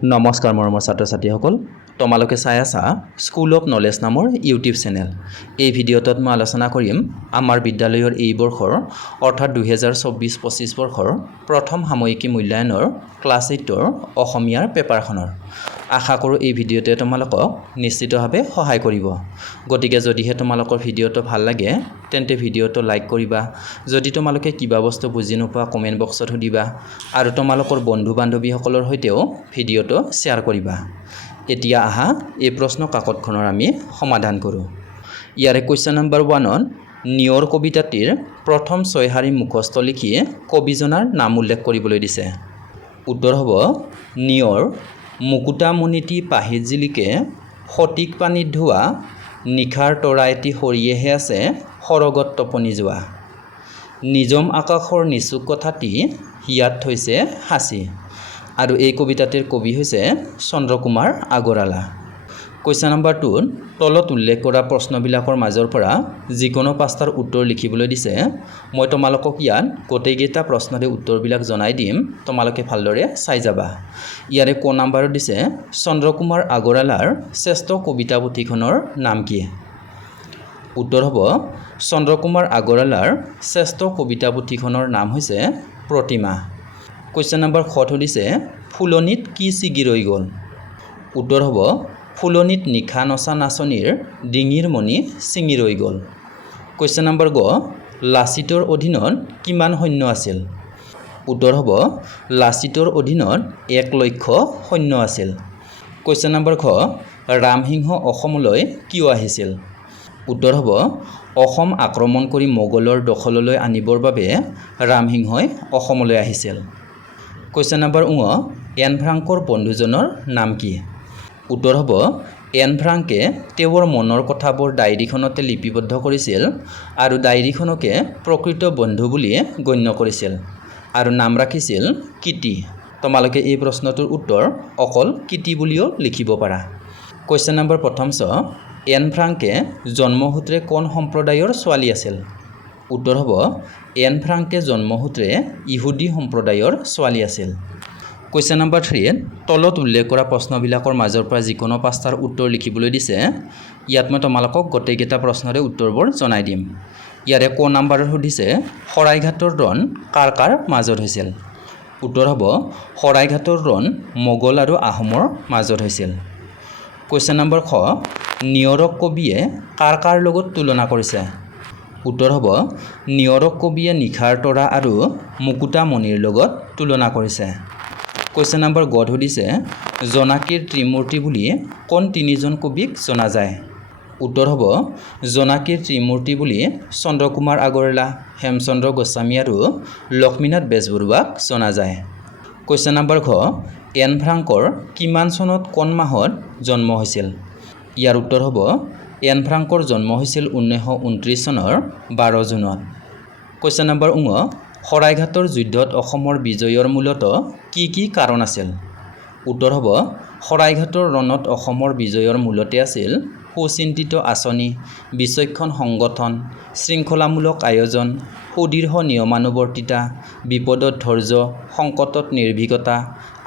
নমস্কাৰ মৰমৰ ছাত্ৰ ছাত্ৰীসকল, তোমালোকে চাই আছা স্কুল অফ নলেজ নামৰ ইউটিউব চেনেল। এই ভিডিঅ'টোত মই আলোচনা কৰিম আমাৰ বিদ্যালয়ৰ এই বৰ্ষৰ অৰ্থাৎ 2024-25 বৰ্ষৰ প্ৰথম সাময়িকী মূল্যায়নৰ ক্লাছ 8ৰ অসমীয়াৰ পেপাৰখনৰ। আশা কৰোঁ এই ভিডিঅ'টোৱে তোমালোকক নিশ্চিতভাৱে সহায় কৰিব। গতিকে যদিহে তোমালোকৰ ভিডিঅ'টো ভাল লাগে তেন্তে ভিডিঅ'টো লাইক কৰিবা। যদি তোমালোকে কিবা বস্তু বুজি নোপোৱা কমেণ্ট বক্সত সুধিবা আৰু তোমালোকৰ বন্ধু বান্ধৱীসকলৰ সৈতেও ভিডিঅ'টো শ্বেয়াৰ কৰিবা। এতিয়া আহা এই প্ৰশ্ন কাকতখনৰ আমি সমাধান কৰোঁ। ইয়াৰে কুৱেশ্যন নম্বৰ 1ত নিয়ৰ কবিতাটিৰ প্ৰথম 6 শাৰী মুখস্থ লিখি কবিজনাৰ নাম উল্লেখ কৰিবলৈ দিছে। উত্তৰ হ'ব নিয়ৰ মুকুতামণিটি পাহিত জিলিকে সঠিক পানীত ধোৱা নিশাৰ তৰা এটি সৰিয়েহে আছে সৰগত তপনি যোৱা। নিজম আকাশৰ নিচুক কথাটি হিয়াত থৈছে সাঁচি। আৰু এই কবিতাটিৰ কবি হৈছে চন্দ্ৰকুমাৰ আগৰৱালা। কুৱেশ্যন নম্বৰ 2ত তলত উল্লেখ কৰা প্ৰশ্নবিলাকৰ মাজৰ পৰা যিকোনো 5টাৰ উত্তৰ লিখিবলৈ দিছে। মই তোমালোকক ইয়াত গোটেইকেইটা প্ৰশ্নৰে উত্তৰবিলাক জনাই দিম, তোমালোকে ভালদৰে চাই যাবা। ইয়াৰে ক নম্বৰত দিছে চন্দ্ৰকুমাৰ আগৰৱালাৰ শ্ৰেষ্ঠ কবিতা পুথিখনৰ নাম কি? উত্তৰ হ'ব চন্দ্ৰকুমাৰ আগৰৱালাৰ শ্ৰেষ্ঠ কবিতা পুথিখনৰ নাম হৈছে প্ৰতিমা। কুৱেশ্যন নম্বৰ 7 সুধিছে ফুলনিত কি ছিগি ৰৈ গ'ল? উত্তৰ হ'ব ফুলনিত নিশা নচা নাচনীৰ ডিঙিৰ মণি ছিঙি ৰৈ গ'ল। কুৱেশ্যন নম্বৰ গ লাচিতৰ অধীনত কিমান সৈন্য আছিল? উত্তৰ হ'ব লাচিতৰ অধীনত 1 লক্ষ সৈন্য আছিল। কুৱেশ্যন নম্বৰ খ ৰামসিংহ অসমলৈ কিয় আহিছিল? উত্তৰ হ'ব অসম আক্ৰমণ কৰি মোগলৰ দখললৈ আনিবৰ বাবে ৰামসিংহই অসমলৈ আহিছিল। কুৱেশ্যন নম্বৰ ঙ এন ফ্ৰাংকৰ বন্ধুজনৰ নাম কি? উত্তৰ হ'ব এন ফ্ৰাংকে তেওঁৰ মনৰ কথাবোৰ ডায়েৰীখনতে লিপিবদ্ধ কৰিছিল আৰু ডায়েৰীখনকে প্ৰকৃত বন্ধু বুলি গণ্য কৰিছিল আৰু নাম ৰাখিছিল কিটি। তোমালোকে এই প্ৰশ্নটোৰ উত্তৰ অকল কিটি বুলিও লিখিব পাৰা। কুৱেশ্যন নম্বৰ প্ৰথম চ এন ফ্ৰাংকে জন্মসূত্ৰে কোন সম্প্ৰদায়ৰ ছোৱালী আছিল? উত্তৰ হ'ব এন ফ্ৰাংকে জন্মসূত্ৰে ইহুদী সম্প্ৰদায়ৰ ছোৱালী আছিল। কুৱেশ্যন নম্বৰ 3ত তলত উল্লেখ কৰা প্ৰশ্নবিলাকৰ মাজৰ পৰা যিকোনো 5টাৰ উত্তৰ লিখিবলৈ দিছে। ইয়াত মই তোমালোকক গোটেইকেইটা প্ৰশ্নৰে উত্তৰবোৰ জনাই দিম। ইয়াৰে ক নম্বৰত সুধিছে শৰাইঘাটৰ ৰণ কাৰ কাৰ মাজত হৈছিল? উত্তৰ হ'ব শৰাইঘাটৰ ৰণ মোগল আৰু আহোমৰ মাজত হৈছিল। কুৱেশ্যন নম্বৰ খ নিয়ৰক কবিয়ে কাৰ কাৰ লগত তুলনা কৰিছে? উত্তৰ হ'ব নিয়ৰক কবিয়ে নিশাৰ তৰা আৰু মুকুতামণিৰ লগত তুলনা কৰিছে। কুৱেশ্যন নম্বৰ গ সুধিছে জোনাকীৰ ত্ৰিমূৰ্তি বুলি কোন 3জন কবিক জনা যায়? উত্তৰ হ'ব জোনাকীৰ ত্ৰিমূৰ্তি বুলি চন্দ্ৰকুমাৰ আগৰৱালা, হেমচন্দ্ৰ গোস্বামী আৰু লক্ষ্মীনাথ বেজবৰুৱাক জনা যায়। কুৱেশ্যন নম্বৰ ঘ এন ফ্ৰাংকৰ কিমান চনত কোন মাহত জন্ম হৈছিল? ইয়াৰ উত্তৰ হ'ব এন ফ্ৰাংকৰ জন্ম হৈছিল 1929 চনৰ 12 জুনত। কুৱেশ্যন নম্বৰ ঙ শৰাইঘাটৰ যুদ্ধত অসমৰ বিজয়ৰ মূলতঃ কি কি কাৰণ আছিল? উত্তৰ হ'ব শৰাইঘাটৰ ৰণত অসমৰ বিজয়ৰ মূলতে আছিল সুচিন্তিত আঁচনি, বিচক্ষণ সংগঠন, শৃংখলামূলক আয়োজন, সুদৃঢ় নিয়মানুৱৰ্তিতা, বিপদত ধৈৰ্য, সংকটত নিৰ্ভীকতা,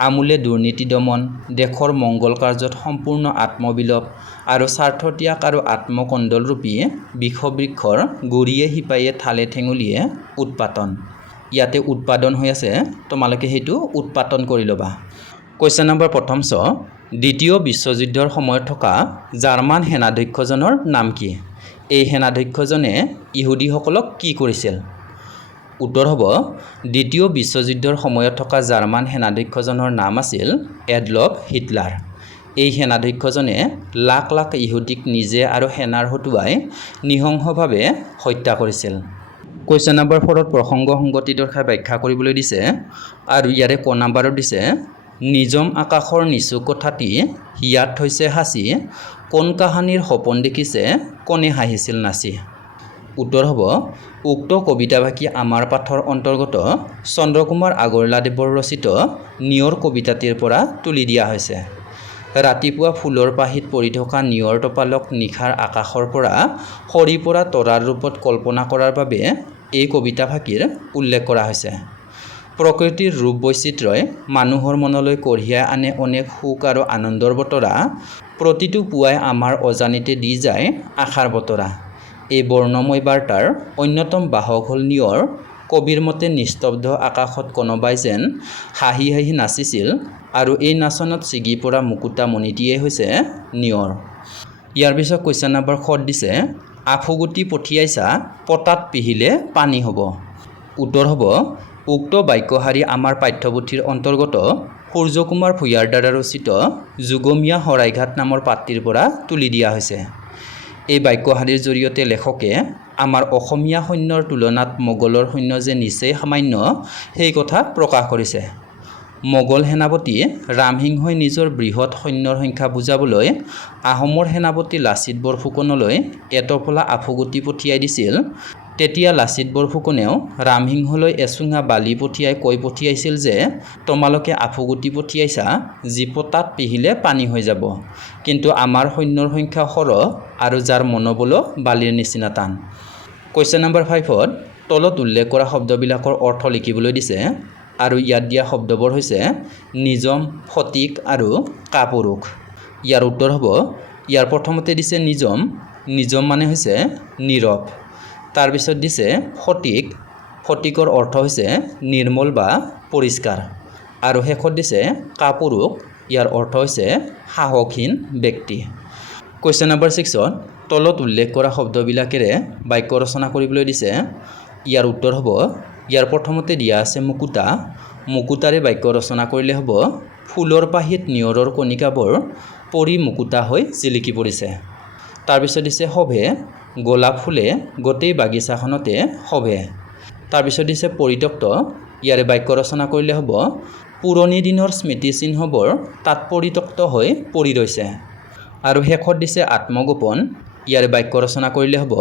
আমূলে দুৰ্নীতি দমন, দেশৰ মংগল কাৰ্যত সম্পূৰ্ণ আত্মবিলোপ আৰু স্বাৰ্থত্যাগ আৰু আত্মকণ্ডলৰূপী বিষবৃক্ষৰ গুৰিয়ে শিপায়ে ঠালে ঠেঙুলিয়ে উৎপাটন। ইয়াতে উৎপাদন হৈ আছে, তোমালোকে সেইটো উৎপাটন কৰি ল'বা। কুৱেশ্যন নম্বৰ প্ৰথম চ দ্বিতীয় বিশ্বযুদ্ধৰ সময়ত থকা জাৰ্মান সেনাধ্যক্ষজনৰ নাম কি? এই সেনাধ্যক্ষজনে ইহুদীসকলক কি কৰিছিল? উত্তৰ হ'ব দ্বিতীয় বিশ্বযুদ্ধৰ সময়ত থকা জাৰ্মান সেনাধ্যক্ষজনৰ নাম আছিল এডলফ হিটলাৰ। এই সেনাধ্যক্ষজনে লাখ লাখ ইহুদীক নিজে আৰু সেনাৰ হতুৱাই নৃশংসভাৱে হত্যা কৰিছিল। কুৱেশ্যন নম্বৰ 4ত প্ৰসংগ সংগতি দৰ্শাই ব্যাখ্যা কৰিবলৈ দিছে আৰু ইয়াৰে ক নম্বৰত দিছে নিজম আকাশৰ নিচুক কথাটি হিয়াত থৈছে সাঁচি কোন কাহানিৰ সপোন দেখিছে কোনে হাঁহিছিল নাচি? উত্তৰ হ'ব উক্ত কবিতাভাষী আমাৰ পাঠৰ অন্তৰ্গত চন্দ্ৰকুমাৰ আগৰৱালাদেৱৰ ৰচিত নিয়ৰ কবিতাটিৰ পৰা তুলি দিয়া হৈছে। ৰাতিপুৱা ফুলৰ পাহিত পৰি থকা নিয়ৰ টোপালক নিশাৰ আকাশৰ পৰা সৰি পৰা তৰাৰ ৰূপত কল্পনা কৰাৰ বাবে এই কবিতাভাষীৰ উল্লেখ কৰা হৈছে। প্ৰকৃতিৰ ৰূপ বৈচিত্ৰ্যই মানুহৰ মনলৈ কঢ়িয়াই আনে অনেক সুখ আৰু আনন্দৰ বতৰা। প্ৰতিটো পুৱাই আমাৰ অজানিতে দি যায় আশাৰ বতৰা। এই বৰ্ণময় বাৰ্তাৰ অন্যতম বাহক হ'ল নিয়ৰ। কবিৰ মতে নিস্তব্ধ আকাশত কোনোবাই যেন হাঁহি হাঁহি নাচিছিল আৰু এই নাচনত ছিগি পৰা মুকুতা মণিটিয়ে হৈছে নিয়ৰ। ইয়াৰ পিছত কুৱেশ্যন নম্বৰ 4 দিছে, আফুগুটি পঠিয়াইছা পতাত পিহিলে পানী হ'ব। উত্তৰ হ'ব, উক্ত বাক্যশাৰী আমাৰ পাঠ্যপুথিৰ অন্তৰ্গত সূৰ্যকুমাৰ ভূঞাৰ দ্বাৰা ৰচিত যুগমীয়া শৰাইঘাট নামৰ পাঠটিৰ পৰা তুলি দিয়া হৈছে। এই বাক্যশাৰীৰ জৰিয়তে লেখকে আমাৰ অসমীয়া সৈন্যৰ তুলনাত মোগলৰ সৈন্য যে নিচেই সামান্য সেই কথা প্ৰকাশ কৰিছে। মোগল সেনাপতি ৰামসিংহই নিজৰ বৃহৎ সৈন্যৰ সংখ্যা বুজাবলৈ আহোমৰ সেনাপতি লাচিত বৰফুকনলৈ এটোপোলা আফুগুটি পঠিয়াই দিছিল। তেতিয়া লাচিত বৰফুকনেও ৰামসিংহলৈ এচুঙা বালি পঠিয়াই কৈ পঠিয়াইছিল যে তোমালোকে আফুগুটি পঠিয়াইছা যি পতাত পিহিলে পানী হৈ যাব, কিন্তু আমাৰ সৈন্যৰ সংখ্যা সৰহ আৰু যাৰ মনোবলো বালিৰ নিচিনা টান। কুৱেশ্যন নম্বৰ 5ত তলত উল্লেখ কৰা শব্দবিলাকৰ অৰ্থ লিখিবলৈ দিছে আৰু ইয়াত দিয়া শব্দবোৰ হৈছে নিজম, ফটিক আৰু কাপুৰুষ। ইয়াৰ উত্তৰ হ'ব, ইয়াৰ প্ৰথমতে দিছে নিজম। নিজম মানে হৈছে নীৰৱ। তাৰপিছত দিছে ফটিক। ফটিকৰ অৰ্থ হৈছে নিৰ্মল বা পৰিষ্কাৰ। আৰু শেষত দিছে কাপুৰুষ। ইয়াৰ অৰ্থ হৈছে সাহসহীন ব্যক্তি। কুৱেশ্যন নম্বৰ 6ত তলত উল্লেখ কৰা শব্দবিলাকেৰে বাক্য ৰচনা কৰিবলৈ দিছে। ইয়াৰ উত্তৰ হ'ব, ইয়াৰ প্ৰথমতে দিয়া আছে মুকুতা। মুকুতাৰে বাক্য ৰচনা কৰিলে হ'ব, ফুলৰ পাহিত নিয়ৰৰ কণিকাবোৰ পৰি মুকুতা হৈ জিলিকি পৰিছে। তাৰপিছত দিছে শোভে। গোলাপ ফুলে গোটেই বাগিচাখনতে শোভে। তাৰপিছত দিছে পৰিত্যক্ত। ইয়াৰে বাক্য ৰচনা কৰিলে হ'ব, পুৰণি দিনৰ স্মৃতিচিহ্নবোৰ তাত পৰিত্যক্ত হৈ পৰি ৰৈছে। আৰু শেষত দিছে আত্মগোপন। ইয়াৰে বাক্য ৰচনা কৰিলে হ'ব,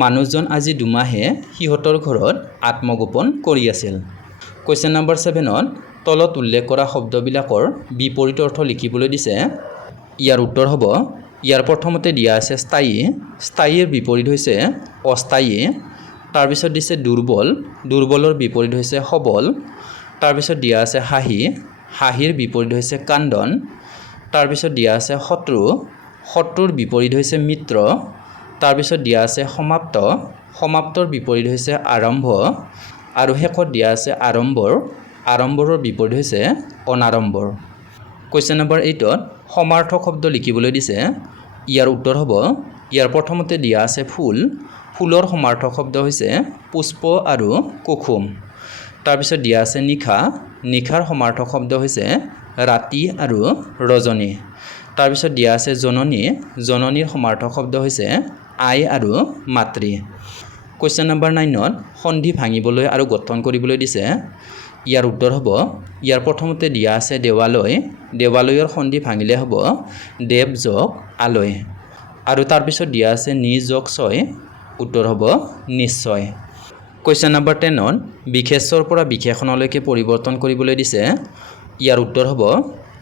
মানুহজন আজি দুমাহে সিহঁতৰ ঘৰত আত্মগোপন কৰি আছিল। কুৱেশ্যন নম্বৰ 7ত তলত উল্লেখ কৰা শব্দবিলাকৰ বিপৰীত অৰ্থ লিখিবলৈ দিছে। ইয়াৰ উত্তৰ হ'ব, ইয়াৰ প্ৰথমতে দিয়া আছে স্থায়ী। স্থায়ীৰ বিপৰীত হৈছে অস্থায়ী। তাৰপিছত দিছে দুৰ্বল। দুৰ্বলৰ বিপৰীত হৈছে সবল। তাৰপিছত দিয়া আছে হাঁহি। হাঁহিৰ বিপৰীত হৈছে কান্দন। তাৰপিছত দিয়া আছে শত্ৰু। শত্ৰুৰ বিপৰীত হৈছে মিত্ৰ। তাৰপিছত দিয়া আছে সমাপ্ত। সমাপ্তৰ বিপৰীত হৈছে আৰম্ভ। আৰু শেষত দিয়া আছে আড়ম্বৰ। আড়ম্বৰৰ বিপৰীত হৈছে অনাড়ম্বৰ। কুৱেশ্যন নম্বৰ 8ত সমাৰ্থক শব্দ লিখিবলৈ দিছে। ইয়াৰ উত্তৰ হ'ব, ইয়াৰ প্ৰথমতে দিয়া আছে ফুল। ফুলৰ সমাৰ্থক শব্দ হৈছে পুষ্প আৰু কুসুম। তাৰপিছত দিয়া আছে নিশা। নিশাৰ সমাৰ্থক শব্দ হৈছে ৰাতি আৰু ৰজনী। তাৰপিছত দিয়া আছে জননী। জননীৰ সমাৰ্থক শব্দ হৈছে আই আৰু মাতৃ। কুৱেশ্যন নম্বৰ 9ত সন্ধি ভাঙিবলৈ আৰু গঠন কৰিবলৈ দিছে। ইয়াৰ উত্তৰ হ'ব, ইয়াৰ প্ৰথমতে দিয়া আছে দেৱালয়। দেৱালয়ৰ সন্ধি ভাঙিলে হ'ব দেৱ যোগ আলয়। আৰু তাৰপিছত দিয়া আছে নি যোগ ছয়। উত্তৰ হ'ব নিশ্চয়। কুৱেশ্যন নম্বৰ 10ত বিশেষ্যৰ পৰা বিশেষণলৈকে পৰিৱৰ্তন কৰিবলৈ দিছে। ইয়াৰ উত্তৰ হ'ব,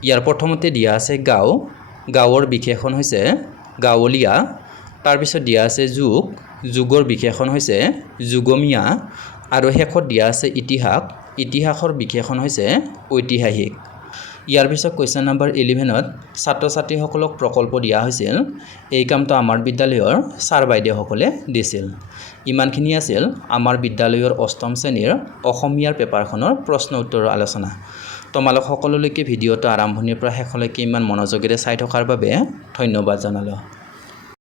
ইয়াৰ প্ৰথমতে দিয়া আছে গাঁও। গাঁৱৰ বিশেষণ হৈছে গাঁৱলীয়া। তাৰপিছত দিয়া আছে যুগ। যুগৰ বিশেষণ হৈছে যুগমীয়া। আৰু শেষত দিয়া আছে ইতিহাস। ইতিহাসৰ বিশেষণ হৈছে ঐতিহাসিক। ইয়াৰ পিছত কুৱেশ্যন নম্বৰ 11ত ছাত্ৰ ছাত্ৰীসকলক প্ৰকল্প দিয়া হৈছিল। এই কামটো আমাৰ বিদ্যালয়ৰ ছাৰ বাইদেউসকলে দিছিল। ইমানখিনি আছিল আমাৰ বিদ্যালয়ৰ 8ম শ্ৰেণীৰ অসমীয়াৰ পেপাৰখনৰ প্ৰশ্ন উত্তৰৰ আলোচনা। তোমালোক সকলোলৈকে ভিডিঅ'টো আৰম্ভণিৰ পৰা শেষলৈকে ইমান মনোযোগেৰে চাই থকাৰ বাবে ধন্যবাদ জনালোঁ।